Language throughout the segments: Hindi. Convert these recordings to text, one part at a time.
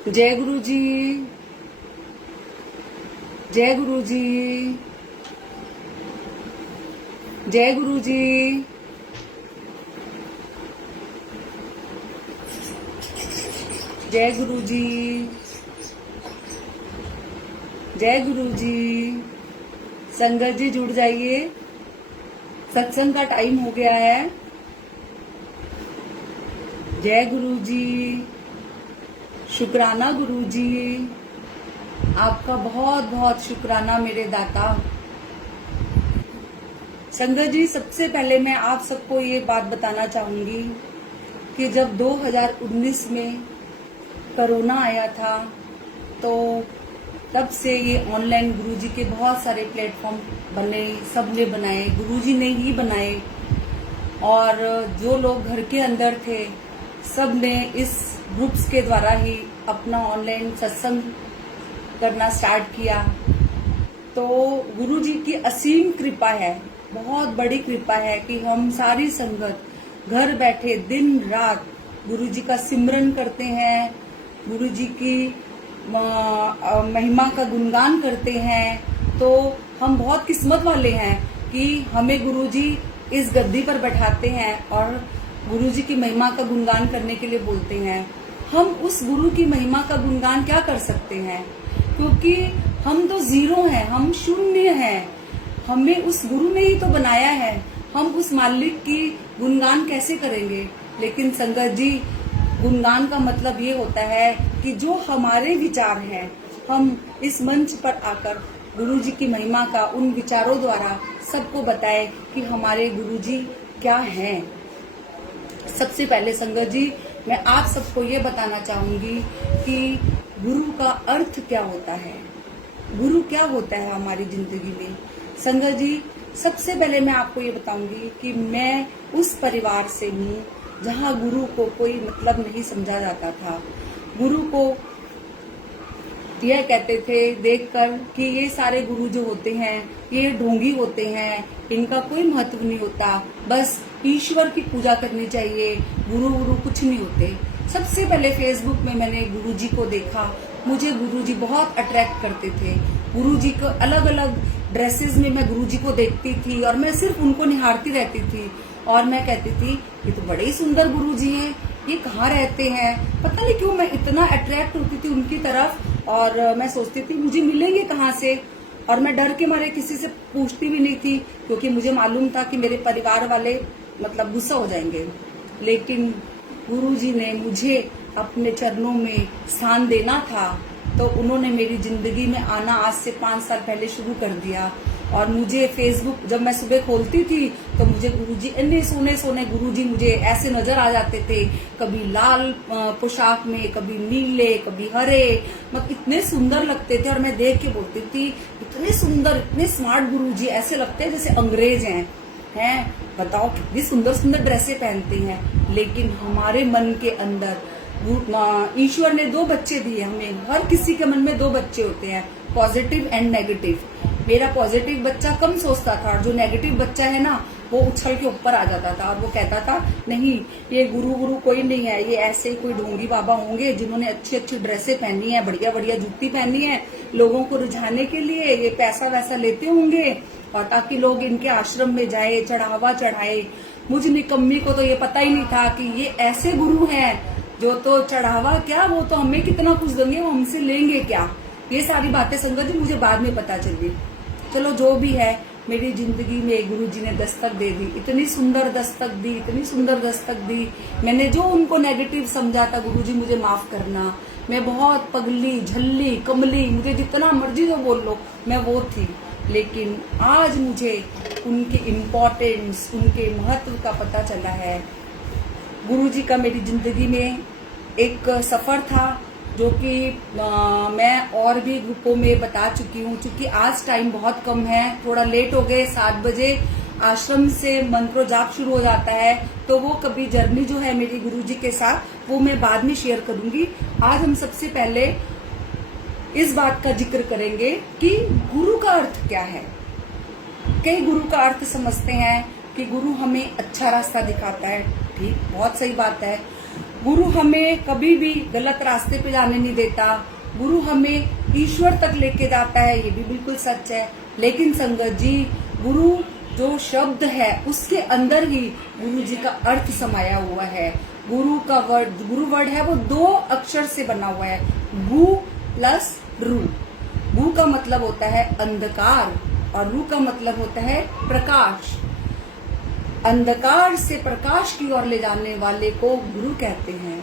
जय गुरु जी। जय गुरु जी। जय गुरु जी। जय गुरु जी। जय गुरु जी। संगत जी जुड़ जाइए, सत्संग का टाइम हो गया है। जय गुरु जी। शुक्राना गुरु जी, आपका बहुत बहुत शुक्राना मेरे दाता। संगत जी, सबसे पहले मैं आप सबको ये बात बताना चाहूंगी कि जब 2019 में कोरोना आया था तो तब से ये ऑनलाइन गुरुजी के बहुत सारे प्लेटफॉर्म बने, सबने बनाए, गुरुजी ने ही बनाए। और जो लोग घर के अंदर थे सब ने इस ग्रुप्स के द्वारा ही अपना ऑनलाइन सत्संग करना स्टार्ट किया। तो गुरुजी की असीम कृपा है, बहुत बड़ी कृपा है कि हम सारी संगत घर बैठे दिन रात गुरुजी का सिमरन करते हैं, गुरुजी की महिमा का गुणगान करते हैं। तो हम बहुत किस्मत वाले हैं कि हमें गुरुजी इस गद्दी पर बैठाते हैं और गुरुजी की महिमा का गुणगान करने के लिए बोलते हैं। हम उस गुरु की महिमा का गुणगान क्या कर सकते हैं, क्योंकि हम तो जीरो हैं, हम शून्य हैं। हमें उस गुरु ने ही तो बनाया है, हम उस मालिक की गुणगान कैसे करेंगे। लेकिन संगत जी, गुणगान का मतलब ये होता है कि जो हमारे विचार हैं हम इस मंच पर आकर गुरुजी की महिमा का उन विचारों द्वारा सबको बताएं कि हमारे गुरुजी क्या हैं। सबसे पहले संगत जी, मैं आप सबको ये बताना चाहूंगी कि गुरु का अर्थ क्या होता है, गुरु क्या होता है हमारी जिंदगी में। संगत जी, सबसे पहले मैं आपको ये बताऊंगी कि मैं उस परिवार से हूँ जहाँ गुरु को कोई मतलब नहीं समझा जाता था। गुरु को यह कहते थे देखकर कि ये सारे गुरु जो होते हैं ये ढोंगी होते हैं, इनका कोई महत्व नहीं होता, बस ईश्वर की पूजा करनी चाहिए, गुरु कुछ नहीं होते। सबसे पहले फेसबुक में मैंने गुरुजी को देखा, मुझे गुरुजी बहुत अट्रैक्ट करते थे। गुरुजी को अलग अलग ड्रेसेस में मैं गुरुजी को देखती थी और मैं सिर्फ उनको निहारती रहती थी और मैं कहती थी ये तो बड़े ही सुंदर गुरुजी हैं, ये कहाँ रहते हैं। पता नहीं क्यों मैं इतना अट्रैक्ट होती थी उनकी तरफ और मैं सोचती थी मुझे मिलेंगे कहाँ से। और मैं डर के मारे किसी से पूछती भी नहीं थी क्योंकि मुझे मालूम था कि मेरे परिवार वाले मतलब गुस्सा हो जाएंगे। लेकिन गुरुजी ने मुझे अपने चरणों में स्थान देना था तो उन्होंने मेरी जिंदगी में आना आज से 5 साल पहले शुरू कर दिया। और मुझे फेसबुक जब मैं सुबह खोलती थी तो मुझे गुरुजी इतने सोने सोने गुरुजी मुझे ऐसे नजर आ जाते थे, कभी लाल पोशाक में, कभी नीले, कभी हरे, मतलब इतने सुंदर लगते थे। और मैं देख के बोलती थी इतने सुंदर, इतने स्मार्ट गुरुजी, ऐसे लगते हैं जैसे अंग्रेज हैं। बताओ कितनी सुंदर सुंदर ड्रेसें पहनते हैं। लेकिन हमारे मन के अंदर ईश्वर ने 2 बच्चे दिए हमें, हर किसी के मन में 2 बच्चे होते हैं, पॉजिटिव एंड नेगेटिव। मेरा पॉजिटिव बच्चा कम सोचता था, जो नेगेटिव बच्चा है ना वो उछल के ऊपर आ जाता था और वो कहता था नहीं ये गुरु कोई नहीं है, ये ऐसे ही कोई ढोंगी बाबा होंगे जिन्होंने अच्छी अच्छी ड्रेसें पहनी है, बढ़िया बढ़िया जूती पहनी है, लोगों को रिझाने के लिए ये पैसा वैसा लेते होंगे और ताकि लोग इनके आश्रम में जाए, चढ़ावा चढ़ाए। मुझ निकम्मी को तो ये पता ही नहीं था कि ये ऐसे गुरु हैं जो तो चढ़ावा क्या, वो तो हमें कितना कुछ देंगे, वो हमसे लेंगे क्या। ये सारी बातें संगत जी मुझे बाद में पता चली। चलो जो भी है, मेरी जिंदगी में गुरुजी ने दस्तक दे दी, इतनी सुंदर दस्तक दी, इतनी सुंदर दस्तक दी। मैंने जो उनको नेगेटिव समझा था गुरुजी मुझे माफ करना, मैं बहुत पगली झल्ली कमली, मुझे जितना मर्जी जो बोल लो मैं वो थी। लेकिन आज मुझे उनकी इम्पोर्टेंस, उनके महत्व का पता चला है। गुरुजी का मेरी जिंदगी में एक सफर था जो कि मैं और भी ग्रुपों में बता चुकी हूँ। क्योंकि आज टाइम बहुत कम है, थोड़ा लेट हो गए, 7 बजे आश्रम से मंत्रो जाप शुरू हो जाता है, तो वो कभी जर्नी जो है मेरी गुरुजी के साथ वो मैं बाद में शेयर करूंगी। आज हम सबसे पहले इस बात का जिक्र करेंगे कि गुरु का अर्थ क्या है। कई गुरु का अर्थ समझते हैं कि गुरु हमें अच्छा रास्ता दिखाता है, ठीक, बहुत सही बात है। गुरु हमें कभी भी गलत रास्ते पे जाने नहीं देता। गुरु हमें ईश्वर तक लेके जाता है, ये भी बिल्कुल सच है। लेकिन संगत जी, गुरु जो शब्द है उसके अंदर ही गुरु जी का अर्थ समाया हुआ है। गुरु वर्ड है वो 2 अक्षर से बना हुआ है, गु प्लस रू। गु का मतलब होता है अंधकार और रू का मतलब होता है प्रकाश। अंधकार से प्रकाश की ओर ले जाने वाले को गुरु कहते हैं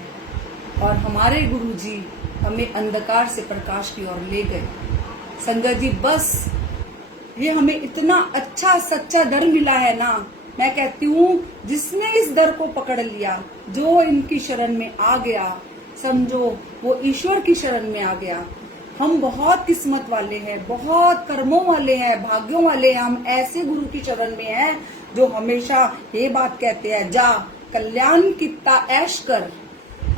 और हमारे गुरु जी हमें अंधकार से प्रकाश की ओर ले गए। संगत जी, बस ये हमें इतना अच्छा सच्चा दर मिला है ना, मैं कहती हूँ जिसने इस दर को पकड़ लिया, जो इनकी शरण में आ गया, समझो वो ईश्वर की शरण में आ गया। हम बहुत किस्मत वाले हैं, बहुत कर्मों वाले हैं, भाग्यों वाले हैं। हम ऐसे गुरु की शरण में हैं जो हमेशा ये बात कहते हैं, जा कल्याण कित्ता ऐश कर।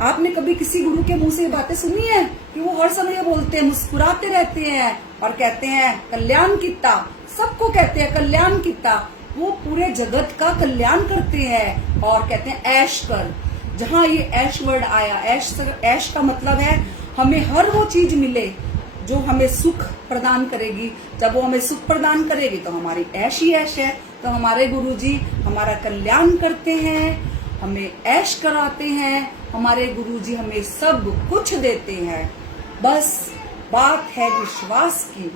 आपने कभी किसी गुरु के मुंह से ये बातें सुनी है कि वो हर समय बोलते हैं, मुस्कुराते रहते हैं और कहते हैं कल्याण कित्ता, सबको कहते हैं कल्याण कित्ता। वो पूरे जगत का कल्याण करते हैं और कहते हैं ऐश कर। जहाँ ये ऐश वर्ड आया, ऐश का मतलब है हमें हर वो चीज मिले जो हमें सुख प्रदान करेगी। जब वो हमें सुख प्रदान करेगी तो हमारी ऐश ही ऐश है। तो हमारे गुरुजी हमारा कल्याण करते हैं, हमें ऐश कराते हैं, हमारे गुरुजी हमें सब कुछ देते हैं। बस बात है विश्वास की,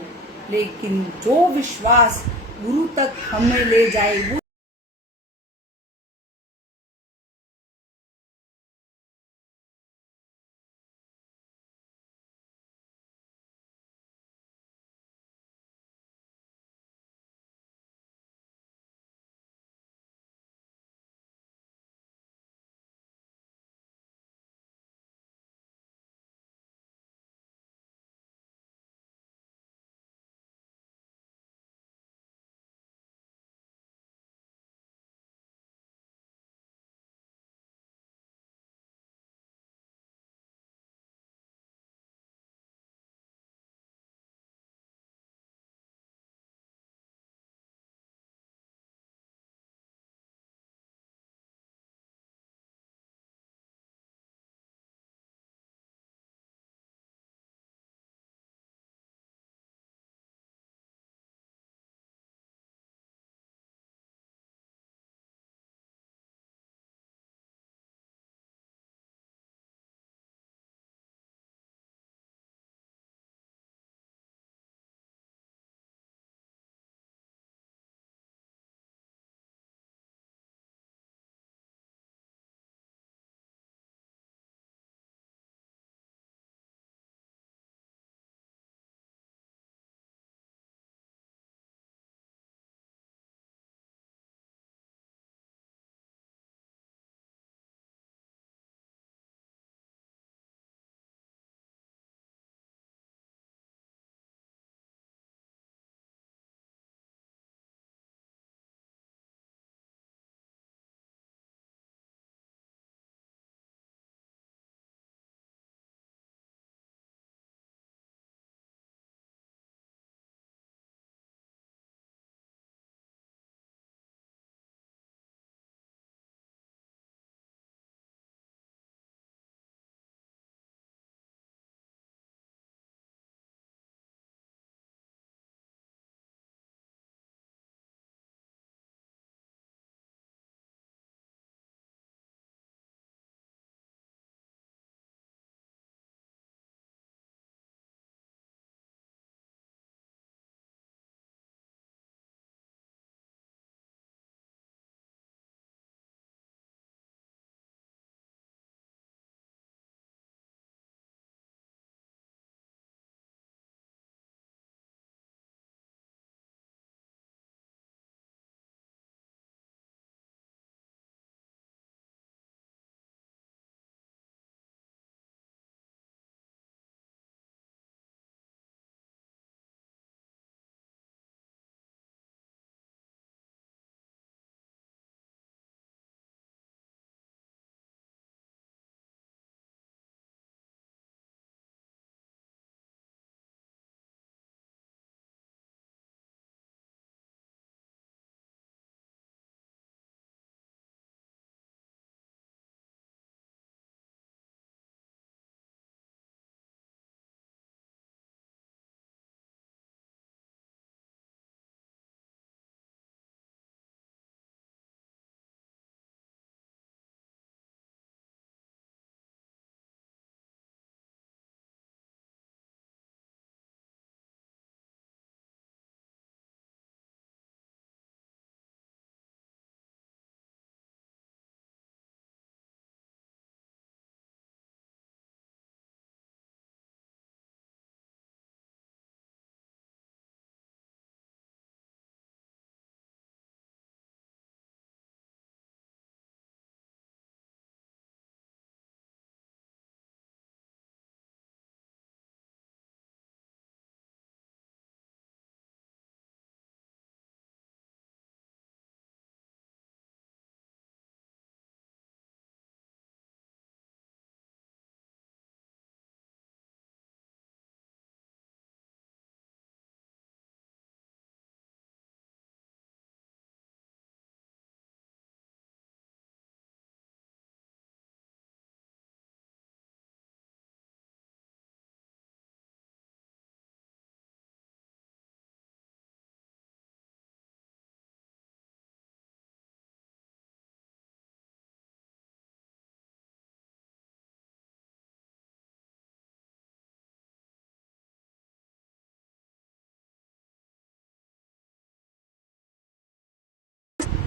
लेकिन जो विश्वास गुरु तक हमें ले जाए वो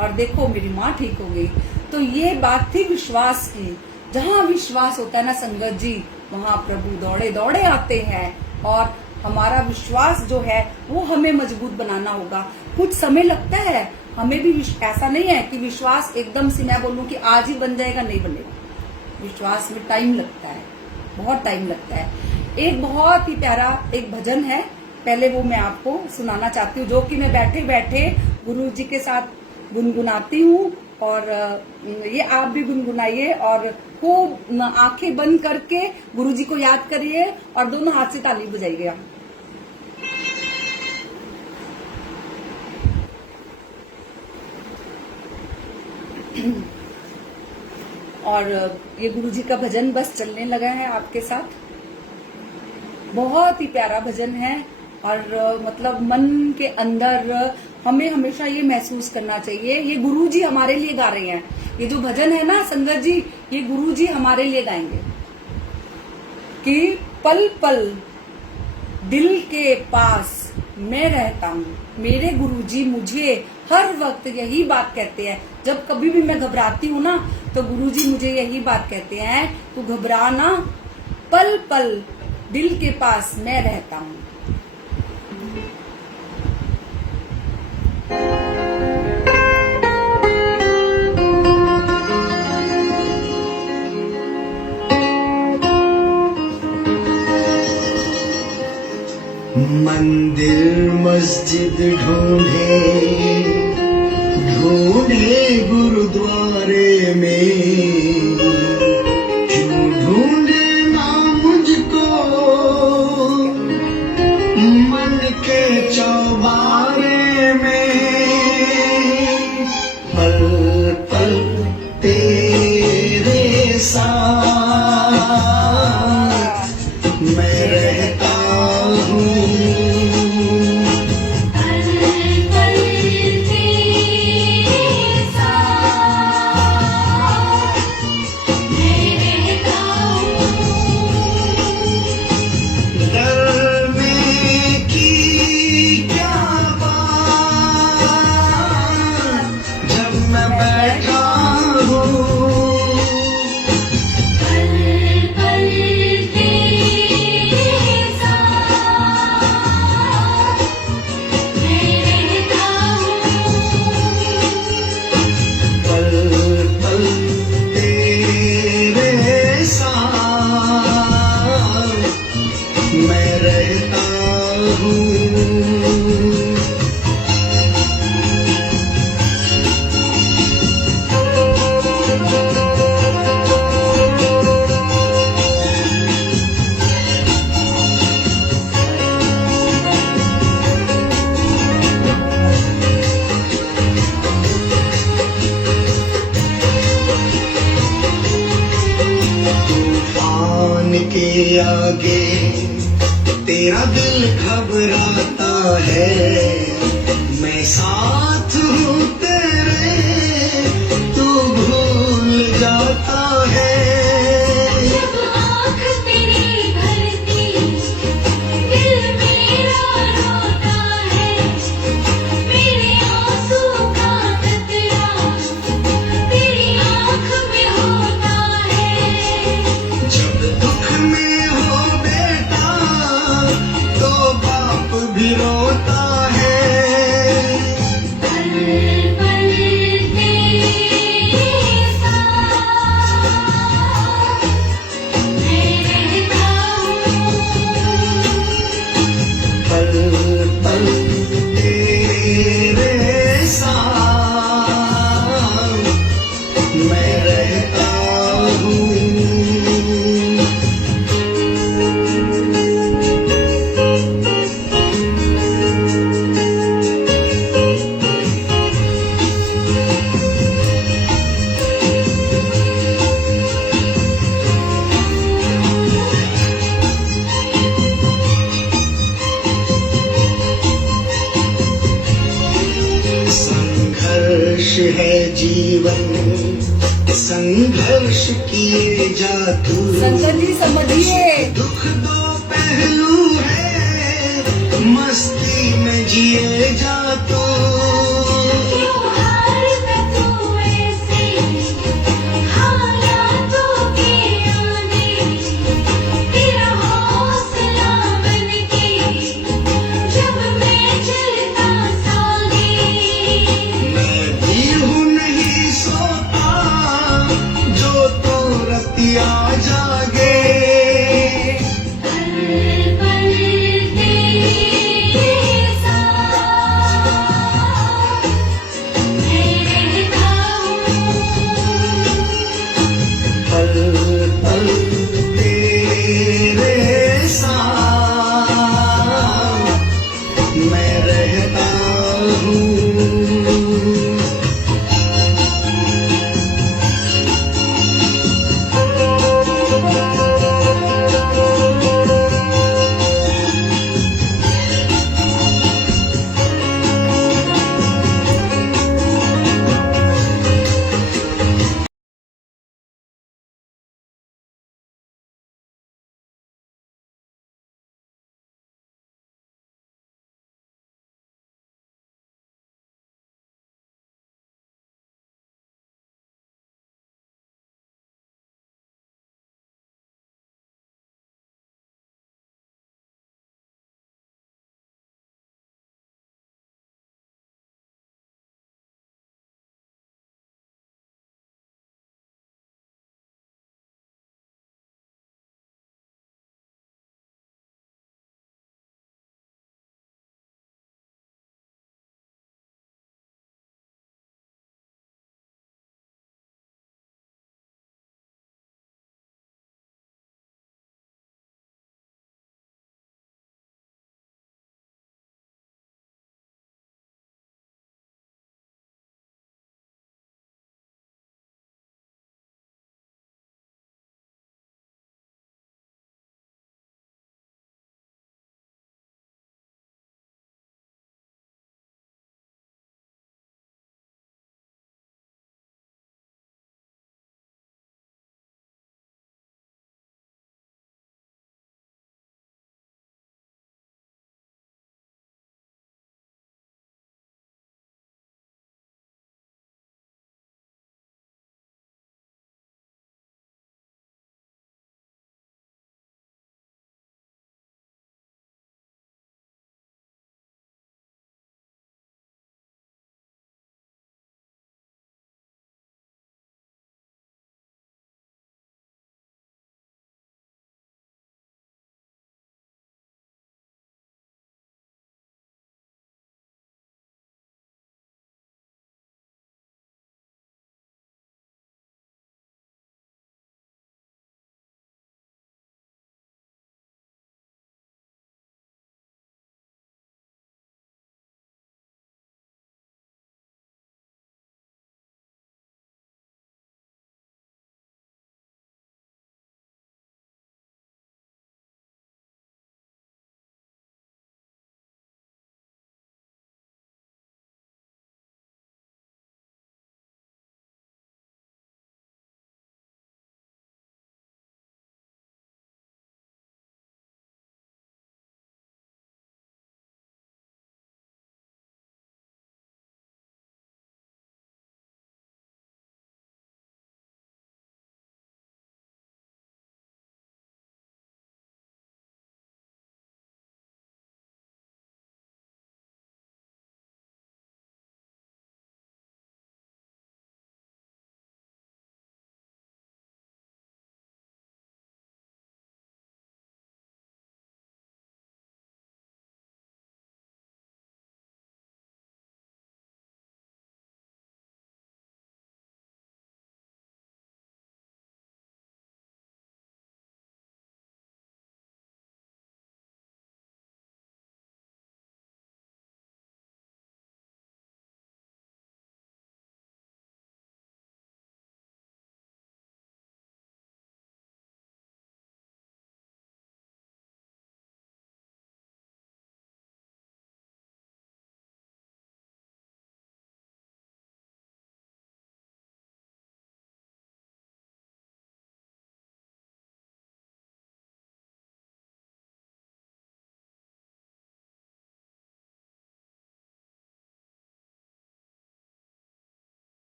और देखो मेरी माँ ठीक हो गई। तो ये बात थी विश्वास की। जहाँ विश्वास होता है ना संगत जी, वहाँ प्रभु दौड़े दौड़े आते हैं। और हमारा विश्वास जो है वो हमें मजबूत बनाना होगा। कुछ समय लगता है हमें भी। ऐसा नहीं है कि विश्वास एकदम से मैं बोलूं कि आज ही बन जाएगा, नहीं बनेगा। विश्वास में टाइम लगता है, बहुत टाइम लगता है। एक बहुत ही प्यारा एक भजन है, पहले वो मैं आपको सुनाना चाहती हूँ, जो कि मैं बैठे बैठे गुरु जी के साथ गुनगुनाती हूँ। और ये आप भी गुनगुनाइए और खूब आंखें बंद करके गुरु जी को याद करिए और दोनों हाथ से ताली बजाइए आप। और ये गुरु जी का भजन बस चलने लगा है आपके साथ। बहुत ही प्यारा भजन है और मतलब मन के अंदर हमें हमेशा ये महसूस करना चाहिए, ये गुरु जी हमारे लिए गा रहे हैं। ये जो भजन है ना संगत जी, ये गुरु जी हमारे लिए गाएंगे कि पल पल दिल के पास मैं रहता हूँ। मेरे गुरु जी मुझे हर वक्त यही बात कहते हैं। जब कभी भी मैं घबराती हूँ ना, तो गुरु जी मुझे यही बात कहते हैं, तू घबरा ना, पल पल दिल के पास मैं रहता हूँ। मंदिर मस्जिद ढूंढे ढूंढे गुरुद्वारे में, क्यों ढूंढे ना मुझको मन के चौबारे में। पल पल तेरे साथ मैं रहता हूँ। के आगे तेरा दिल घबराता है, मैं साथ हूँ तेरे, तू भूल जाता है। जब आँख तेरी भरती दिल मेरा रोता है, मेरे आंसू का कतरा तेरी आँख में होता है। जब दुख में हो बेटा तो बाप भी रोता है। पल पल तेरे साथ मैं रहता हूँ। पल पल तेरे साथ मैं रहता हूँ। संघर्ष है जीवन, संघर्ष किए जा तू। संगत जी समझिए, दुख दो पहलू है, मस्ती में जिए जा तू। क्यों हार जिया जागे हर पल तेरे साथ मैं रहता हूँ पल पल तेरे साथ मैं रहता हूँ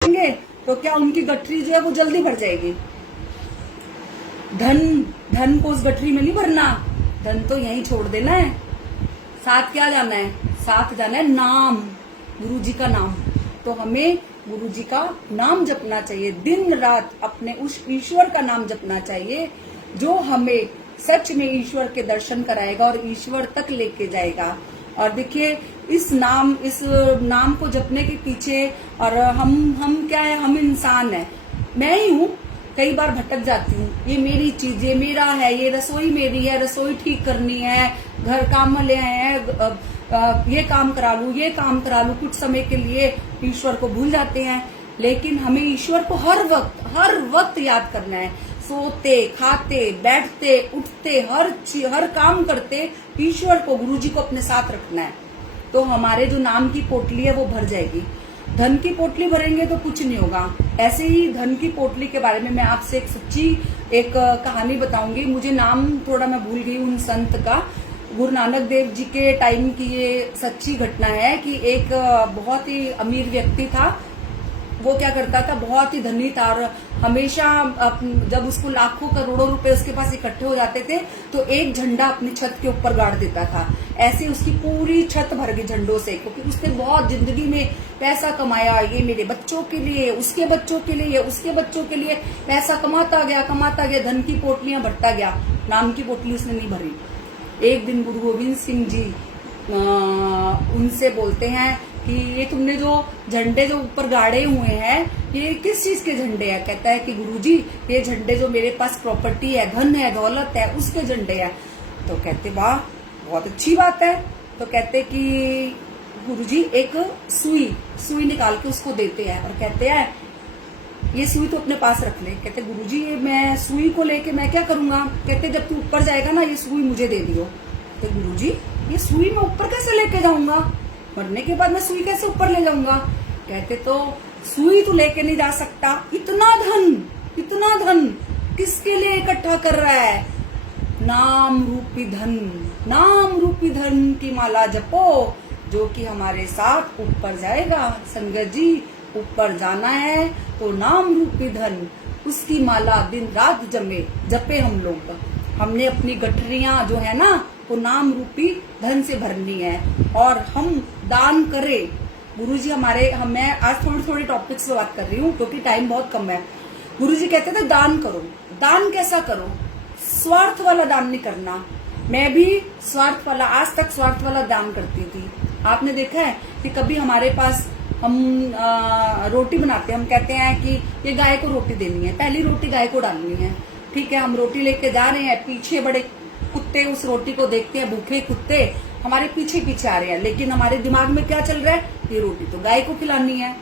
देंगे तो क्या उनकी गठरी जो है वो जल्दी भर जाएगी। धन को उस गठरी में नहीं भरना, धन तो यहीं छोड़ देना है। साथ क्या जाना है, साथ जाना है नाम, गुरु जी का नाम। तो हमें गुरु जी का नाम जपना चाहिए, दिन रात अपने उस ईश्वर का नाम जपना चाहिए जो हमें सच में ईश्वर के दर्शन कराएगा और ईश्वर तक लेके जाएगा। और देखिए इस नाम को जपने के पीछे, और हम क्या है, हम इंसान है, मैं ही हूँ, कई बार भटक जाती हूँ। ये मेरी चीज, ये मेरा है, ये रसोई मेरी है, रसोई ठीक करनी है, घर काम में ले आए हैं, ये काम करा लूं, ये काम करा लूं। कुछ समय के लिए ईश्वर को भूल जाते हैं, लेकिन हमें ईश्वर को हर वक्त याद करना है। सोते, खाते, बैठते, उठते, हर काम करते ईश्वर को, गुरु जी को अपने साथ रखना है। तो हमारे जो नाम की पोटली है वो भर जाएगी। धन की पोटली भरेंगे तो कुछ नहीं होगा। ऐसे ही धन की पोटली के बारे में मैं आपसे एक सच्ची कहानी बताऊंगी। मुझे नाम थोड़ा मैं भूल गई उन संत का। गुरु नानक देव जी के टाइम की ये सच्ची घटना है कि एक बहुत ही अमीर व्यक्ति था। वो क्या करता था, बहुत ही धनी था, और हमेशा जब उसको लाखों करोड़ों रुपए उसके पास इकट्ठे हो जाते थे तो एक झंडा अपनी छत के ऊपर गाड़ देता था। ऐसे उसकी पूरी छत भर गई झंडों से, क्योंकि उसने बहुत जिंदगी में पैसा कमाया। ये मेरे बच्चों के लिए, उसके बच्चों के लिए, उसके बच्चों के लिए पैसा कमाता गया, धन की पोटलियां भरता गया। नाम की पोटली उसने नहीं भरी। एक दिन गुरु गोविंद सिंह जी उनसे बोलते हैं कि ये तुमने जो झंडे जो ऊपर गाड़े हुए हैं ये किस चीज के झंडे हैं। कहता है कि गुरुजी ये झंडे जो मेरे पास प्रॉपर्टी है, धन है, दौलत है, उसके झंडे हैं। तो कहते वाह बहुत अच्छी बात है। तो कहते कि गुरुजी एक सुई निकाल के उसको देते हैं और कहते हैं ये सुई तो अपने पास रख ले। कहते गुरुजी ये मैं सुई को लेके मैं क्या करूंगा। कहते जब तू ऊपर जाएगा ना ये सुई मुझे दे दियो। कहते गुरुजी ये सुई मैं ऊपर कैसे लेके जाऊंगा, मरने के बाद मैं सुई कैसे ऊपर ले जाऊंगा। कहते तो सुई तो लेके नहीं जा सकता, इतना धन किसके लिए इकट्ठा कर रहा है। नाम रूपी धन की माला जपो जो कि हमारे साथ ऊपर जाएगा। संगत जी ऊपर जाना है तो नाम रूपी धन, उसकी माला दिन रात जपे हम लोग। हमने अपनी गठरियां जो है ना वो नाम रूपी धन से भरनी है और हम दान करें। गुरुजी मैं आज थोड़ी टॉपिक्स पे बात कर रही हूँ क्योंकि टाइम बहुत कम है। गुरुजी कहते थे दान करो। दान कैसा करो, स्वार्थ वाला दान नहीं करना। मैं भी आज तक स्वार्थ वाला दान करती थी। आपने देखा है कि कभी हमारे पास हम रोटी बनाते हैं, हम कहते हैं कि ये गाय को रोटी देनी है, पहली रोटी गाय को डालनी है। ठीक है, हम रोटी लेके जा रहे हैं, पीछे बड़े कुत्ते उस रोटी को देखते हैं, भूखे कुत्ते हमारे पीछे आ रहे हैं, लेकिन हमारे दिमाग में क्या चल रहा है, ये रोटी तो गाय को खिलानी है।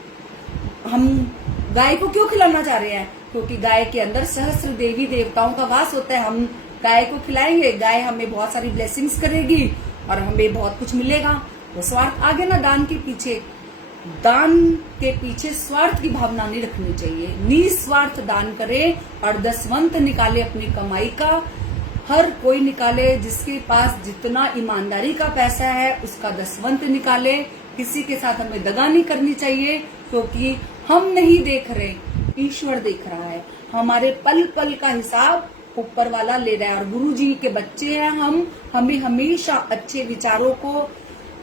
हम गाय को क्यों खिलाना चाह रहे हैं, क्योंकि गाय के अंदर सहस्त्र देवी देवताओं का वास होता है। हम गाय को खिलाएंगे, गाय हमें बहुत सारी ब्लेसिंग्स करेगी और हमें बहुत कुछ मिलेगा। तो स्वार्थ आगे ना, दान के पीछे स्वार्थ की भावना नहीं रखनी चाहिए। निस्वार्थ दान करे और दसवंत निकाले अपनी कमाई का। हर कोई निकाले, जिसके पास जितना ईमानदारी का पैसा है उसका दसवंत निकाले। किसी के साथ हमें दगा नहीं करनी चाहिए, क्योंकि हम नहीं देख रहे, ईश्वर देख रहा है। हमारे पल पल का हिसाब ऊपर वाला ले रहा है। और गुरु जी के बच्चे हैं हम, हमें हमेशा अच्छे विचारों को,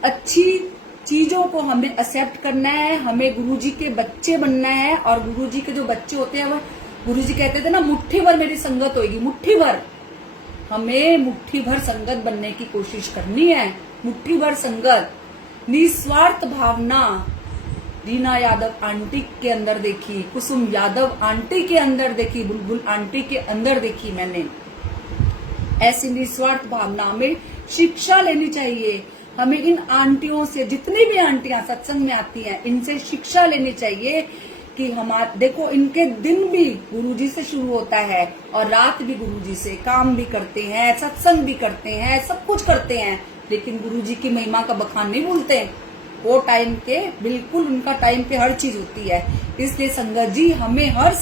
अच्छी चीजों को हमें एक्सेप्ट करना है। हमें गुरु जी के बच्चे बनना है। और गुरु जी के जो बच्चे होते हैं, वह गुरु जी कहते थे ना, मुट्ठी भर मेरी संगत होगी, मुट्ठी भर। हमें मुट्ठी भर संगत बनने की कोशिश करनी है, मुट्ठी भर संगत, निस्वार्थ भावना। रीना यादव आंटी के अंदर देखी, कुसुम यादव आंटी के अंदर देखी, बुलबुल आंटी के अंदर देखी मैंने। ऐसी निस्वार्थ भावना हमें शिक्षा लेनी चाहिए। हमें इन आंटियों से, जितनी भी आंटियां सत्संग में आती हैं, इनसे शिक्षा लेनी चाहिए कि देखो इनके दिन भी गुरुजी से शुरू होता है और रात भी गुरुजी से। काम भी करते हैं, सत्संग भी करते हैं, सब कुछ करते हैं, लेकिन गुरुजी की महिमा का बखान नहीं भूलते। वो टाइम के बिल्कुल उनका टाइम पे हर चीज होती है। इसलिए संगत जी हमें हर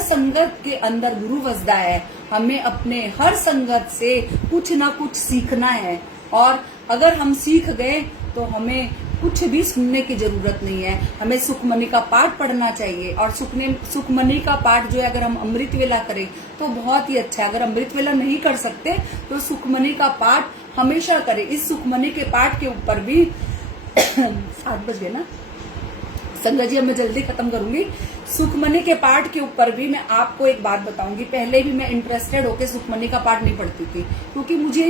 संगत के अंदर गुरु वसदा है। हमें अपने हर संगत से कुछ ना कुछ सीखना है, और अगर हम सीख गए तो हमें कुछ भी सुनने की जरूरत नहीं है। हमें सुखमनी का पाठ पढ़ना चाहिए और सुखमनी का पाठ जो है अगर हम अमृत वेला करें तो बहुत ही अच्छा है। अगर अमृत वेला नहीं कर सकते तो सुखमनी का पाठ हमेशा करें। इस सुखमनी के पाठ के ऊपर भी 7 बज गए ना संगत जी, अब मैं जल्दी खत्म करूंगी। सुखमनी के पाठ के ऊपर भी मैं आपको एक बात बताऊंगी। पहले भी मैं इंटरेस्टेड होकर सुखमनी का पाठ नहीं पढ़ती थी क्योंकि मुझे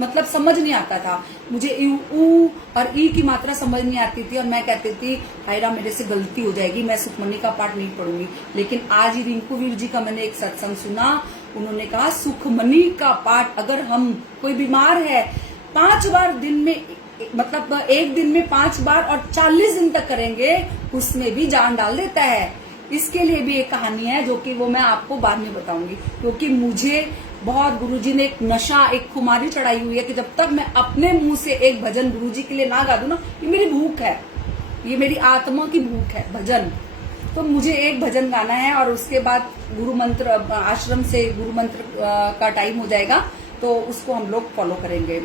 मतलब समझ नहीं आता था। मुझे ऊ और ई की मात्रा समझ नहीं आती थी और मैं कहती थी हायरा मेरे से गलती हो जाएगी, मैं सुखमनी का पाठ नहीं पढ़ूंगी। लेकिन आज ही रिंकू वीर जी का मैंने एक सत्संग सुना, उन्होंने कहा सुखमनी का पाठ अगर हम कोई बीमार है 5 बार दिन में, मतलब एक दिन में 5 बार और 40 दिन तक करेंगे, उसमें भी जान डाल देता है। इसके लिए भी एक कहानी है जो कि वो मैं आपको बाद में बताऊंगी, क्योंकि मुझे बहुत गुरुजी ने एक नशा, एक खुमारी चढ़ाई हुई है कि जब तक मैं अपने मुंह से एक भजन गुरुजी के लिए ना गा दूं ना, ये मेरी भूख है, ये मेरी आत्मा की भूख है भजन। तो मुझे एक भजन गाना है और उसके बाद गुरु मंत्र, आश्रम से गुरु मंत्र का टाइम हो जाएगा तो उसको हम लोग फॉलो करेंगे।